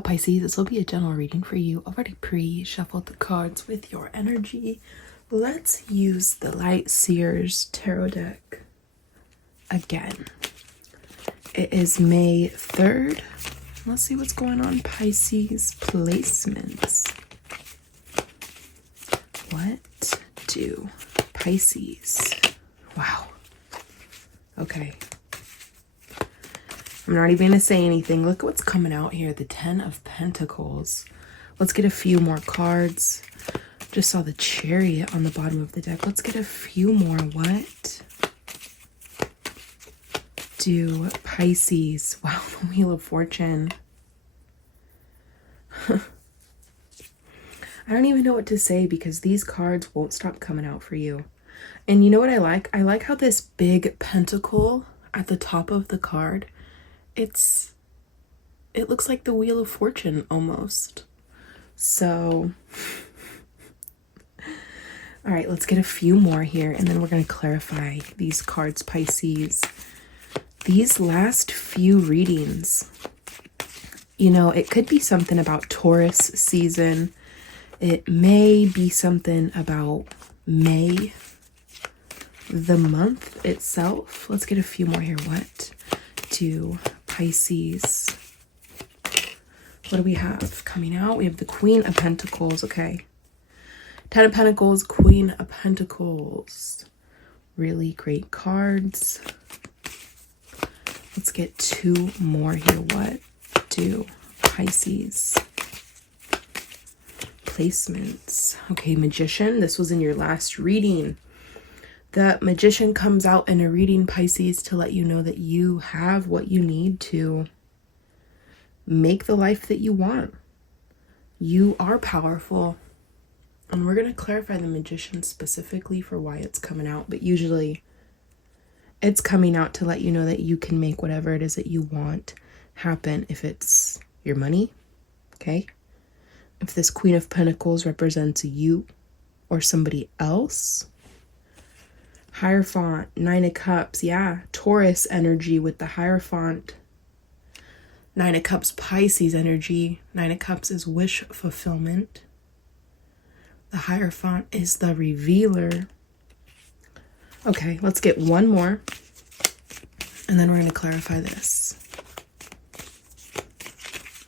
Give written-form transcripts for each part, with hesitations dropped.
Pisces, this will be a general reading for you. I've already pre-shuffled the cards with your energy. Let's use the Light Seers Tarot deck again. It is May 3rd. Let's see what's going on, Pisces placements. What do Pisces? Wow. Okay. I'm not even going to say anything. Look at what's coming out here. The 10 of Pentacles. Let's get a few more cards. Just saw the Chariot on the bottom of the deck. Let's get a few more. What do Pisces? Wow, the Wheel of Fortune. I don't even know what to say because these cards won't stop coming out for you. And you know what I like? I like how this big pentacle at the top of the card, it looks like the Wheel of Fortune almost. So, all right, let's get a few more here and then we're going to clarify these cards, Pisces. These last few readings, you know, it could be something about Taurus season. It may be something about May, the month itself. Let's get a few more here. What do Pisces? What do we have coming out? We have the Queen of Pentacles. Okay. 10 of Pentacles, Queen of Pentacles. Really great cards. Let's get two more here. What do Pisces placements? Okay, Magician. This was in your last reading. The Magician comes out in a reading, Pisces, to let you know that you have what you need to make the life that you want. You are powerful. And we're going to clarify the Magician specifically for why it's coming out. But usually it's coming out to let you know that you can make whatever it is that you want happen. If it's your money, okay? If this Queen of Pentacles represents you or somebody else. Hierophant, 9 of Cups, yeah, Taurus energy with the Hierophant. 9 of Cups, Pisces energy. 9 of Cups is wish fulfillment. The Hierophant is the revealer. Okay, let's get one more. And then we're going to clarify this.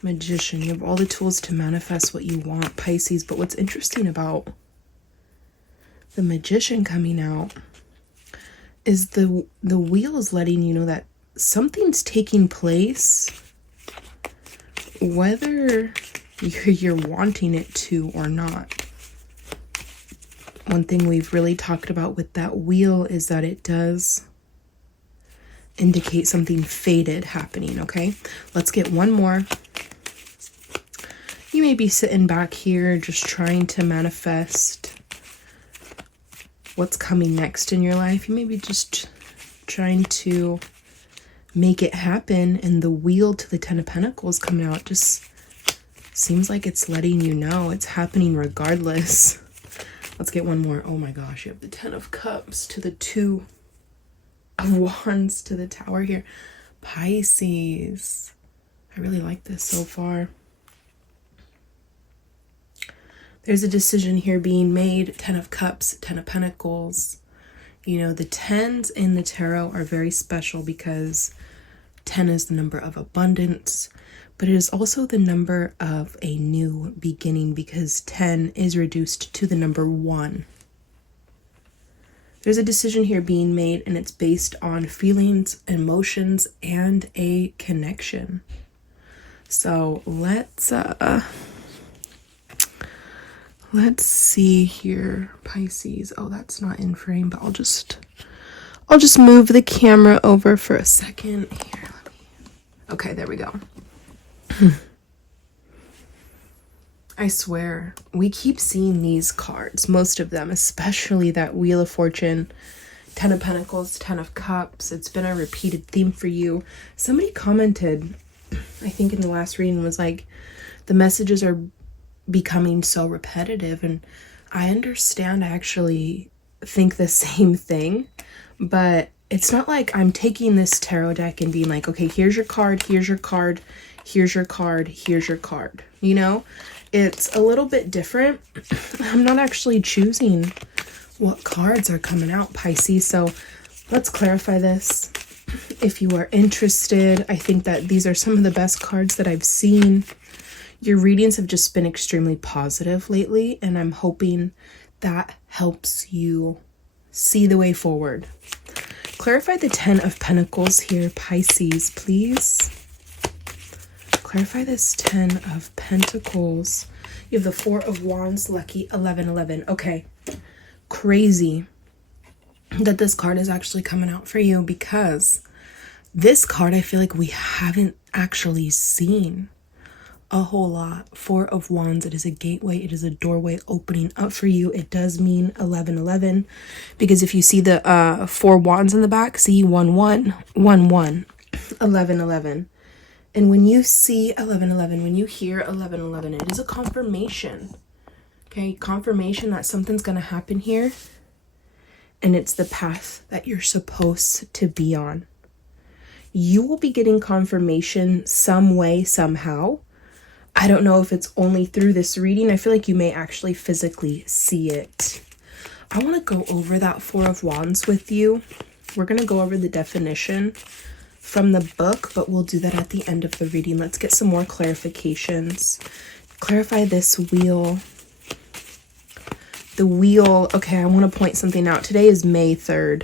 Magician, you have all the tools to manifest what you want, Pisces. But what's interesting about the Magician coming out is the wheel is letting you know that something's taking place, whether you're wanting it to or not. One thing we've really talked about with that wheel is that it does indicate something fated happening, okay? Let's get one more. You may be sitting back here just trying to manifest what's coming next in your life. You may be just trying to make it happen, and the wheel to the 10 of Pentacles coming out just seems like it's letting you know it's happening regardless. Let's get one more. Oh my gosh, you have the 10 of Cups to the 2 of Wands to the Tower here. Pisces. I really like this so far. There's a decision here being made. 10 of Cups, 10 of Pentacles. You know, the 10s in the tarot are very special because 10 is the number of abundance, but it is also the number of a new beginning because 10 is reduced to the number 1. There's a decision here being made, and it's based on feelings, emotions, and a connection. So let's see here, Pisces. Oh, that's not in frame, but I'll just move the camera over for a second. Here, okay, there we go. I swear, we keep seeing these cards, most of them, especially that Wheel of Fortune, 10 of Pentacles, 10 of Cups. It's been a repeated theme for you. Somebody commented, I think in the last reading, was like, the messages are becoming so repetitive, and I understand. I actually think the same thing, but it's not like I'm taking this tarot deck and being like, okay, here's your card, here's your card, here's your card, here's your card. You know, it's a little bit different. I'm not actually choosing what cards are coming out, Pisces. So let's clarify this. If you are interested, I think that these are some of the best cards that I've seen. Your readings have just been extremely positive lately, and I'm hoping that helps you see the way forward. Clarify the 10 of Pentacles here, Pisces, please. Clarify this 10 of Pentacles. You have the 4 of Wands, lucky 1111. Okay, crazy that this card is actually coming out for you, because this card I feel like we haven't actually seen a whole lot. 4 of Wands, it is a gateway, it is a doorway opening up for you. It does mean 1111, because if you see the 4 wands in the back, see 1 1 1 1 11 11. And when you see 11 11, when you hear 11 11, it is a confirmation. Okay, confirmation that something's going to happen here, and it's the path that you're supposed to be on. You will be getting confirmation some way, somehow. I don't know if it's only through this reading. I feel like you may actually physically see it. I want to go over that 4 of Wands with you. We're going to go over the definition from the book, but we'll do that at the end of the reading. Let's get some more clarifications. Clarify this wheel. The wheel, okay, I want to point something out. Today is May 3rd.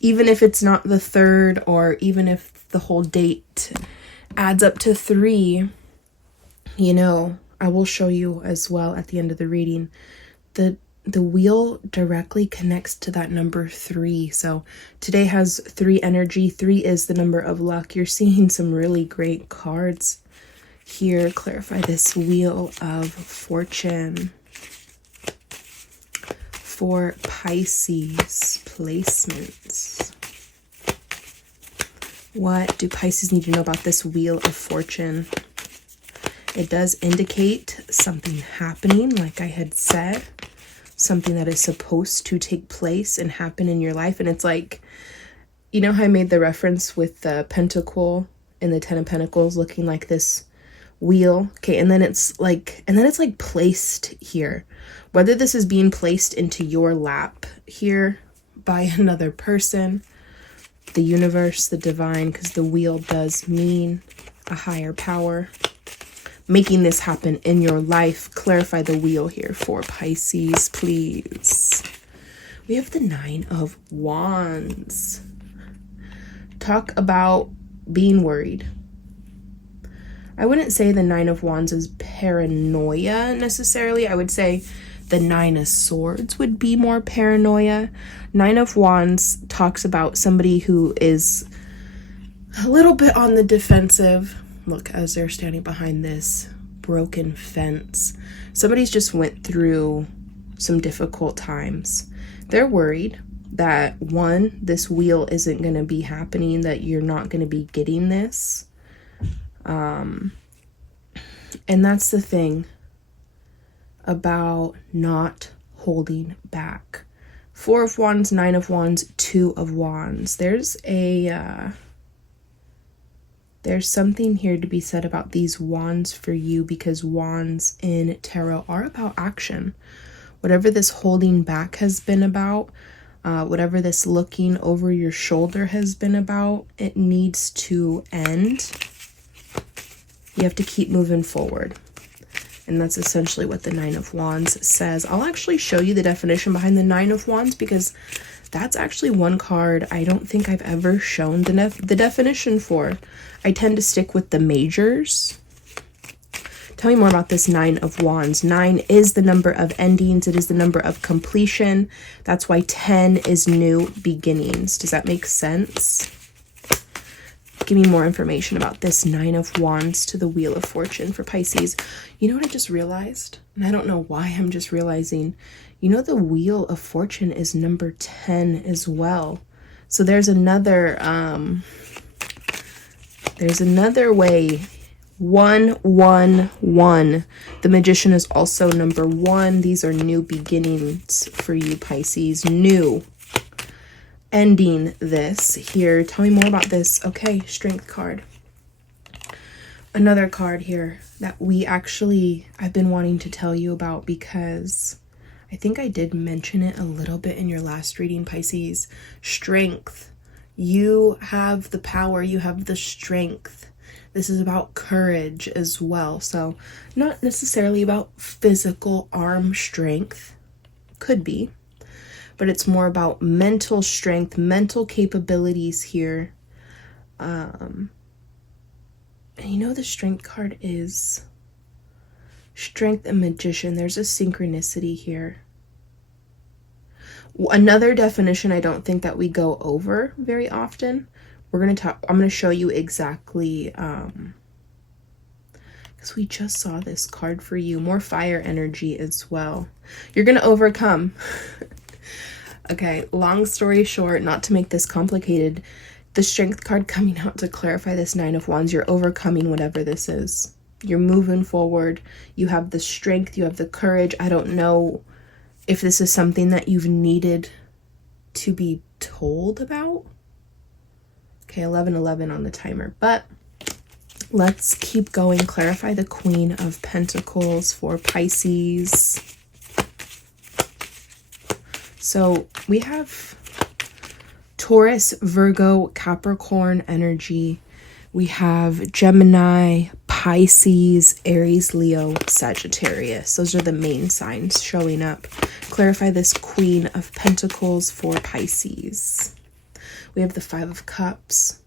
Even if it's not the 3rd, or even if the whole date adds up to 3, you know, I will show you as well at the end of the reading. The wheel directly connects to that number 3. So today has 3 energy. 3 is the number of luck. You're seeing some really great cards here. Clarify this wheel of fortune for Pisces placements. What do Pisces need to know about this wheel of fortune? It does indicate something happening, like I had said, something that is supposed to take place and happen in your life. And it's like, you know how I made the reference with the pentacle and the 10 of Pentacles looking like this wheel? Okay, and then it's like placed here. Whether this is being placed into your lap here by another person, the universe, the divine, because the wheel does mean a higher power making this happen in your life. Clarify the wheel here for Pisces, please. We have the 9 of Wands. Talk about being worried. I wouldn't say the 9 of Wands is paranoia necessarily. I would say the 9 of Swords would be more paranoia. 9 of Wands talks about somebody who is a little bit on the defensive. Look, as they're standing behind this broken fence, somebody's just went through some difficult times. They're worried that, one, this wheel isn't going to be happening, that you're not going to be getting this. And that's the thing about not holding back. 4 of Wands, 9 of Wands, 2 of Wands. There's something here to be said about these wands for you, because wands in tarot are about action. Whatever this holding back has been about, whatever this looking over your shoulder has been about, it needs to end. You have to keep moving forward. And that's essentially what the 9 of Wands says. I'll actually show you the definition behind the 9 of Wands, because that's actually one card I don't think I've ever shown the definition for. I tend to stick with the majors. Tell me more about this 9 of Wands. 9 is the number of endings. It is the number of completion. That's why 10 is new beginnings. Does that make sense? Give me more information about this 9 of Wands to the Wheel of Fortune for Pisces. You know what I just realized? And I don't know why I'm just realizing. You know, the Wheel of Fortune is number 10 as well. So there's another way. 1 1 1. The Magician is also number 1. These are new beginnings for you, Pisces. New. ending this here. Tell me more about this. Okay, Strength card. Another card here that I've been wanting to tell you about because I think I did mention it a little bit in your last reading, Pisces. Strength. You have the power, you have the strength. This is about courage as well. So not necessarily about physical arm strength. Could be. But it's more about mental strength, mental capabilities here. And you know the Strength card is Strength and Magician. There's a synchronicity here. Another definition I don't think that we go over very often. I'm going to show you exactly, because we just saw this card for you. More fire energy as well. You're going to overcome. Okay, long story short, not to make this complicated, the Strength card coming out to clarify this Nine of Wands, you're overcoming whatever this is. You're moving forward. You have the strength, you have the courage. I don't know if this is something that you've needed to be told about. Okay, 11:11 on the timer, but let's keep going. Clarify the Queen of Pentacles for Pisces. So we have Taurus, Virgo, Capricorn energy. We have Gemini, Pisces, Aries, Leo, Sagittarius. Those are the main signs showing up. Clarify this Queen of Pentacles for Pisces. We have the Five of Cups.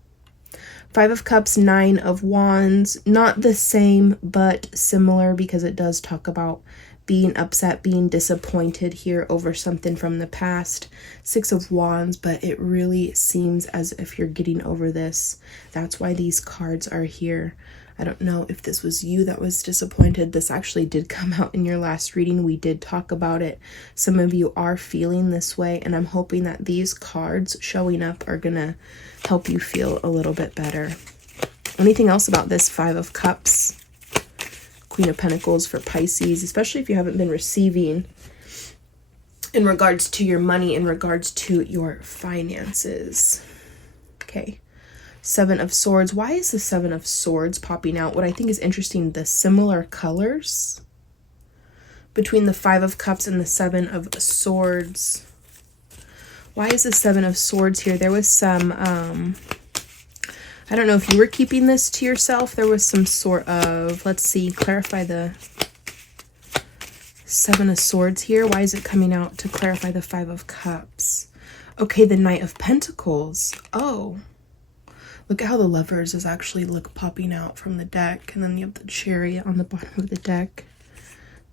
Five of Cups, Nine of Wands. Not the same, but similar because it does talk about being upset, being disappointed here over something from the past. Six of Wands, but it really seems as if you're getting over this. That's why these cards are here. I don't know if this was you that was disappointed. This actually did come out in your last reading. We did talk about it. Some of you are feeling this way, and I'm hoping that these cards showing up are gonna help you feel a little bit better. Anything else about this Five of Cups? Queen of Pentacles for Pisces, especially if you haven't been receiving in regards to your money, in regards to your finances. Okay. Seven of Swords. Why is the Seven of Swords popping out? What I think is interesting, the similar colors between the Five of Cups and the Seven of Swords. Why is the Seven of Swords here? There was some, I don't know if you were keeping this to yourself. There was some sort of, let's see, clarify the Seven of Swords here. Why is it coming out to clarify the Five of Cups? Okay, the Knight of Pentacles. Oh, look at how the Lovers is actually popping out from the deck. And then you have the Chariot on the bottom of the deck.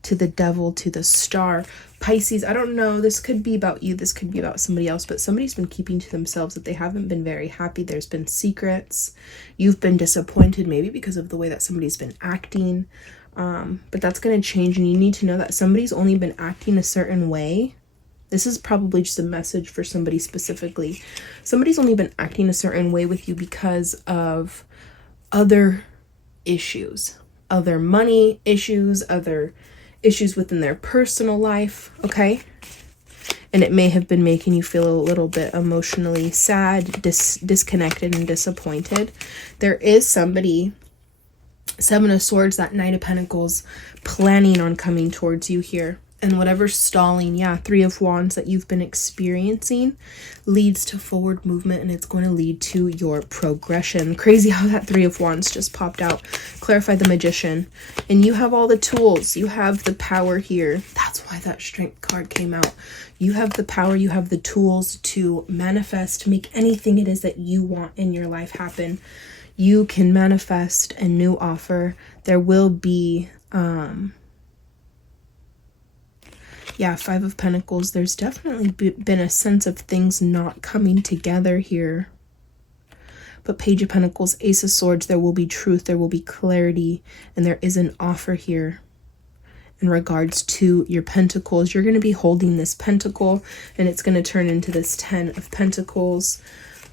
To the Devil, to the Star. Pisces, I don't know. This could be about you. This could be about somebody else. But somebody's been keeping to themselves that they haven't been very happy. There's been secrets. You've been disappointed maybe because of the way that somebody's been acting. But that's going to change. And you need to know that somebody's only been acting a certain way. This is probably just a message for somebody specifically. Somebody's only been acting a certain way with you because of other issues. Other money issues, other issues within their personal life, okay? And it may have been making you feel a little bit emotionally sad, disconnected, and disappointed. There is somebody, Seven of Swords, that Knight of Pentacles, planning on coming towards you here. And whatever's stalling, yeah, Three of Wands that you've been experiencing leads to forward movement, and it's going to lead to your progression. Crazy how that Three of Wands just popped out. Clarify the Magician. And you have all the tools. You have the power here. That's why that Strength card came out. You have the power. You have the tools to manifest, to make anything it is that you want in your life happen. You can manifest a new offer. There will be... yeah, Five of Pentacles. There's definitely been a sense of things not coming together here. But Page of Pentacles, Ace of Swords, there will be truth, there will be clarity, and there is an offer here in regards to your pentacles. You're going to be holding this pentacle, and it's going to turn into this 10 of Pentacles.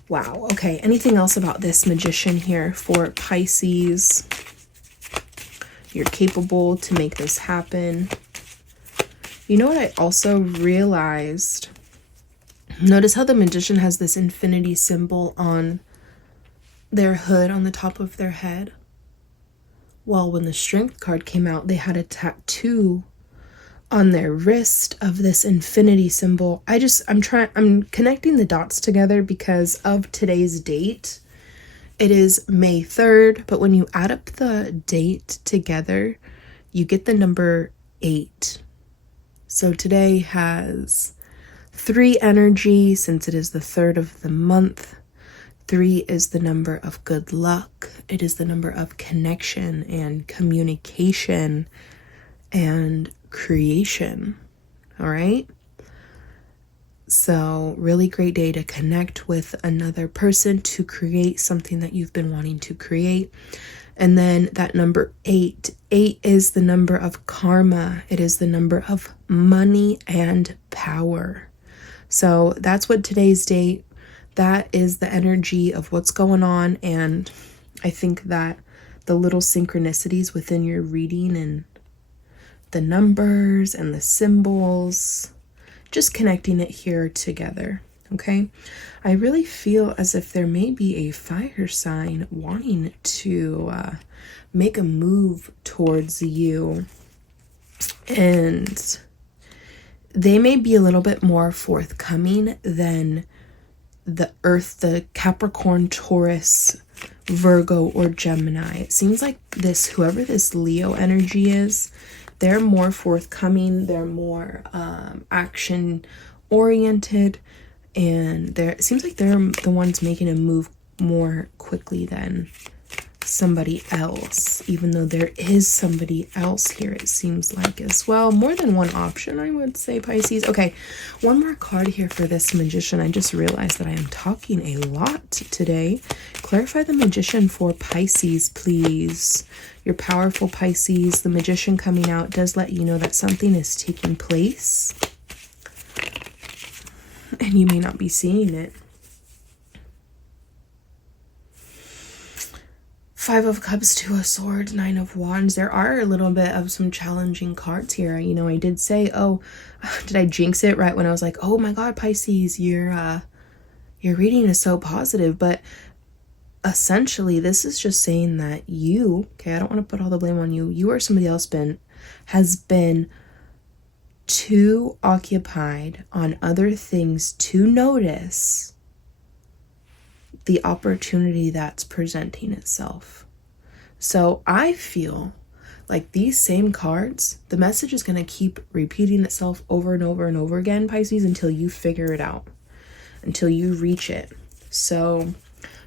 Wow. Okay, anything else about this Magician here for Pisces? You're capable to make this happen. You know what I also realized? Notice how the Magician has this infinity symbol on their hood, on the top of their head. Well, when the Strength card came out, they had a tattoo on their wrist of this infinity symbol. I'm connecting the dots together because of today's date. It is May 3rd, but when you add up the date together, you get the number 8. So today has 3 energy since it is the 3rd of the month. 3 is the number of good luck. It is the number of connection and communication and creation. All right. So really great day to connect with another person to create something that you've been wanting to create. And then that number 8 is the number of karma. It is the number of money and power. So that's what today's date, that is the energy of what's going on. And I think that the little synchronicities within your reading and the numbers and the symbols, just connecting it here together. Okay. I really feel as if there may be a fire sign wanting to make a move towards you, and they may be a little bit more forthcoming than the Earth, the Capricorn, Taurus, Virgo, or Gemini. It seems like whoever this Leo energy is, they're more forthcoming, they're more action oriented, and it seems like they're the ones making a move more quickly than somebody else, even though there is somebody else here, it seems like, as well. More than one option, I would say, Pisces. Okay, one more card here for this Magician. I just realized that I am talking a lot today. Clarify the Magician for Pisces, please. Your powerful Pisces. The Magician coming out does let you know that something is taking place, and you may not be seeing it. 5 of Cups, 2 of Swords, 9 of Wands. There are a little bit of some challenging cards here. You know, I did say, oh, did I jinx it right when I was like, oh my God, Pisces, your reading is so positive. But essentially, this is just saying that you, okay, I don't want to put all the blame on you. You or somebody else has been too occupied on other things to notice the opportunity that's presenting itself. So I feel like these same cards, the message is going to keep repeating itself over and over and over again, Pisces, until you figure it out, until you reach it. So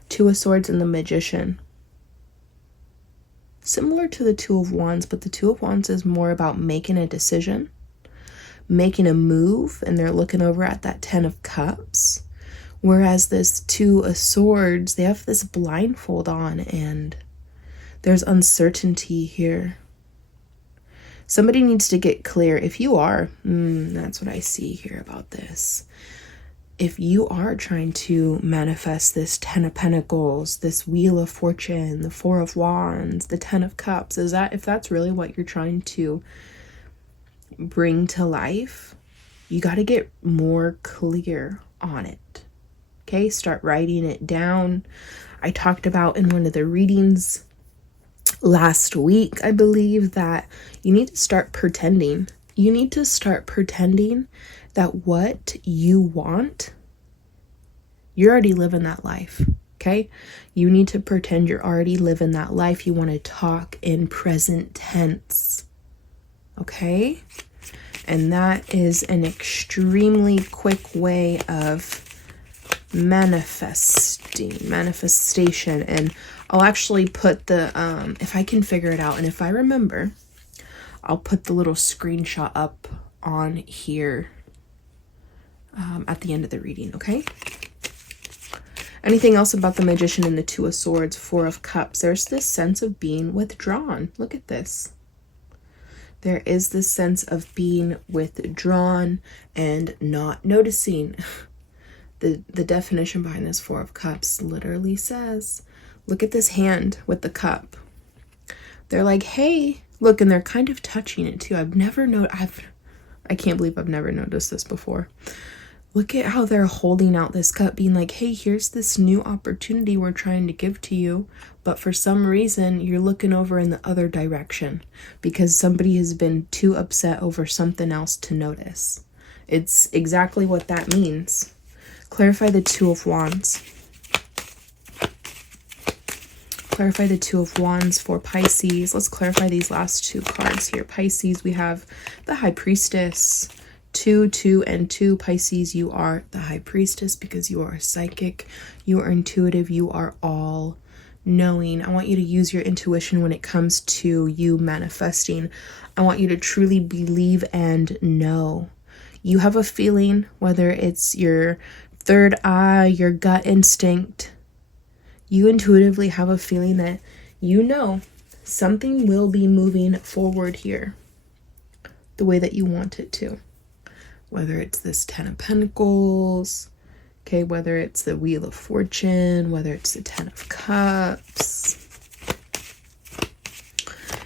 2 of Swords and the Magician. Similar to the 2 of Wands, but the 2 of Wands is more about making a decision, making a move, and they're looking over at that 10 of Cups. Whereas this 2 of Swords, they have this blindfold on, and there's uncertainty here. Somebody needs to get clear. If you are, that's what I see here about this. If you are trying to manifest this 10 of Pentacles, this Wheel of Fortune, the 4 of Wands, the 10 of Cups, if that's really what you're trying to bring to life, you got to get more clear on it. Okay, start writing it down. I talked about in one of the readings last week, I believe, that you need to start pretending. You need to start pretending that what you want, you're already living that life. Okay, you need to pretend you're already living that life. You want to talk in present tense. Okay, and that is an extremely quick way of manifestation. And I'll actually put the if I can figure it out, and if I remember, I'll put the little screenshot up on here at the end of the reading. Okay, anything else about the Magician and the 2 of Swords, 4 of Cups? There's this sense of being withdrawn. Look at this. There is this sense of being withdrawn and not noticing. The definition behind this 4 of Cups literally says, look at this hand with the cup. They're like, hey, look, and they're kind of touching it too. I can't believe I've never noticed this before. Look at how they're holding out this cup, being like, hey, here's this new opportunity we're trying to give to you. But for some reason, you're looking over in the other direction because somebody has been too upset over something else to notice. It's exactly what that means. Clarify the Two of Wands. Clarify the Two of Wands for Pisces. Let's clarify these last two cards here. Pisces, we have the High Priestess. 2, 2, and 2. Pisces, you are the High Priestess because you are a psychic. You are intuitive. You are all knowing. I want you to use your intuition when it comes to you manifesting. I want you to truly believe and know. You have a feeling, whether it's your third eye, your gut instinct. You intuitively have a feeling that you know something will be moving forward here the way that you want it to. Whether it's this Ten of Pentacles, okay, whether it's the Wheel of Fortune, whether it's the Ten of Cups.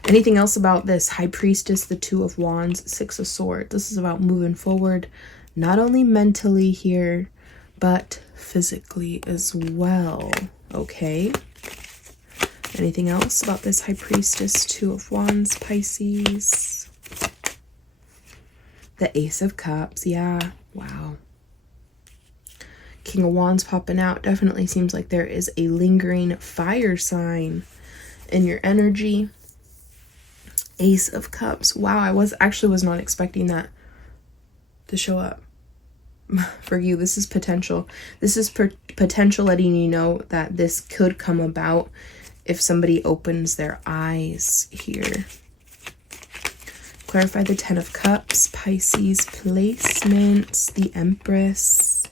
Anything else about this High Priestess, the Two of Wands, Six of Swords? This is about moving forward, not only mentally here, but physically as well, okay? Anything else about this High Priestess, Two of Wands, Pisces? The Ace of Cups, yeah, wow. King of Wands popping out. Definitely seems like there is a lingering fire sign in your energy. Ace of Cups, wow, I was not expecting that to show up for you. This is potential. This is potential letting you know that this could come about if somebody opens their eyes here. Clarify the Ten of Cups, Pisces placements, the Empress,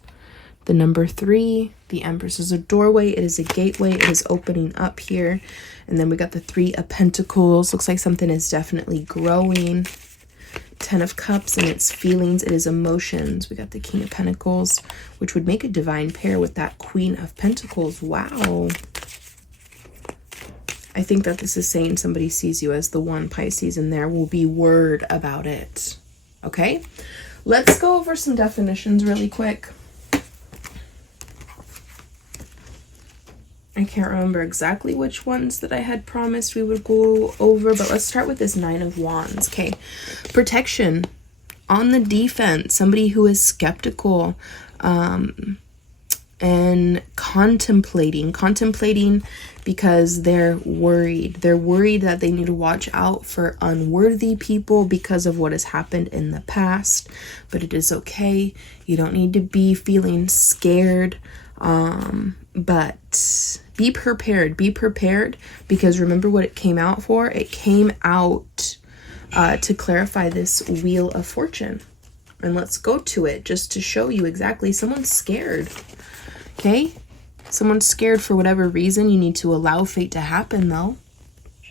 the number 3. The Empress is a doorway. It is a gateway. It is opening up here. And then we got the 3 of Pentacles. Looks like something is definitely growing. 10 of Cups and its feelings. It is emotions. We got the King of Pentacles, which would make a divine pair with that Queen of Pentacles. Wow. I think that this is saying somebody sees you as the one, Pisces, and there will be word about it. Okay, let's go over some definitions really quick. I can't remember exactly which ones that I had promised we would go over, but let's start with this Nine of Wands. Okay, protection, on the defense, somebody who is skeptical, and contemplating because they're worried. They're worried that they need to watch out for unworthy people because of what has happened in the past, but it is okay. You don't need to be feeling scared, but be prepared. Be prepared, because remember what it came out for? It came out to clarify this Wheel of Fortune. And let's go to it just to show you exactly. Someone's scared. Okay, someone's scared for whatever reason. You need to allow fate to happen though.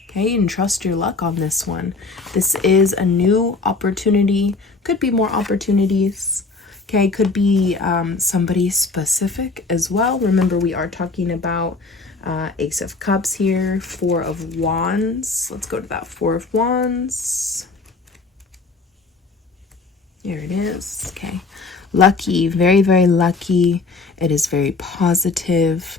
Okay, and trust your luck on this one. This is a new opportunity. Could be more opportunities. Okay, could be somebody specific as well. Remember, we are talking about Ace of Cups here, 4 of Wands. Let's go to that 4 of Wands. Here it is. Okay. Lucky, very, very lucky. It is very positive.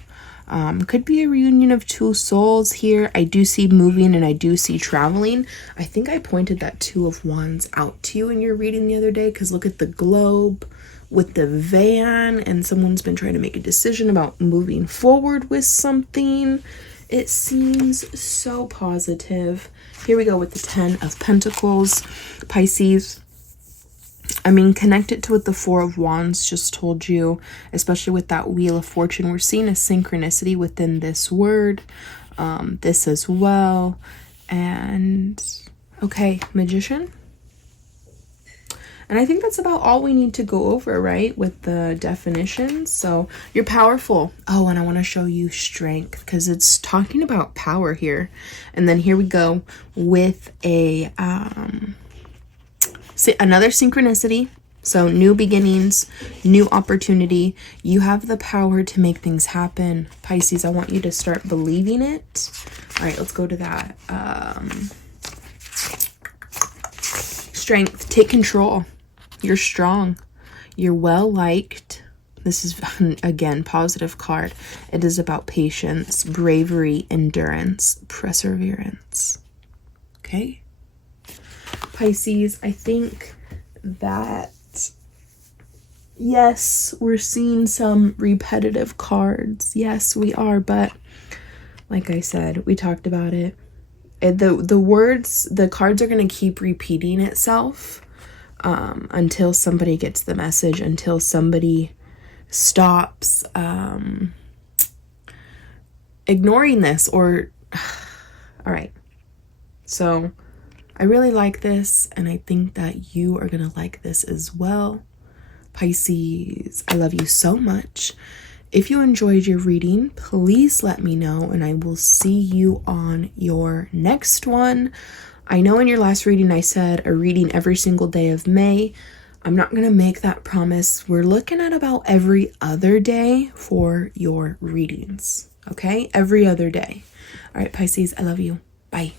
Could be a reunion of 2 souls here. I do see moving and I do see traveling. I think I pointed that 2 of Wands out to you in your reading the other day, because look at the globe with the van, and someone's been trying to make a decision about moving forward with something. It seems so positive. Here we go with the 10 of Pentacles, Pisces. I mean, connect it to what the 4 of Wands just told you, especially with that Wheel of Fortune. We're seeing a synchronicity within this word, this as well. And okay, Magician. And I think that's about all we need to go over, right, with the definitions. So you're powerful. Oh, and I want to show you strength, because it's talking about power here. And then here we go with a another synchronicity. So new beginnings, new opportunity. You have the power to make things happen, Pisces. I want you to start believing it. All right, let's go to that. Strength. Take control. You're strong. You're well liked. This is, again, positive card. It is about patience, bravery, endurance, perseverance. Okay? Pisces, I think that, yes, we're seeing some repetitive cards. Yes, we are, but like I said, we talked about it. The cards are going to keep repeating itself until somebody gets the message, until somebody stops ignoring this or all right. So I really like this, and I think that you are gonna like this as well. Pisces, I love you so much. If you enjoyed your reading, please let me know, and I will see you on your next one. I know in your last reading I said a reading every single day of May. I'm not going to make that promise. We're looking at about every other day for your readings. Okay? Every other day. All right, Pisces, I love you. Bye.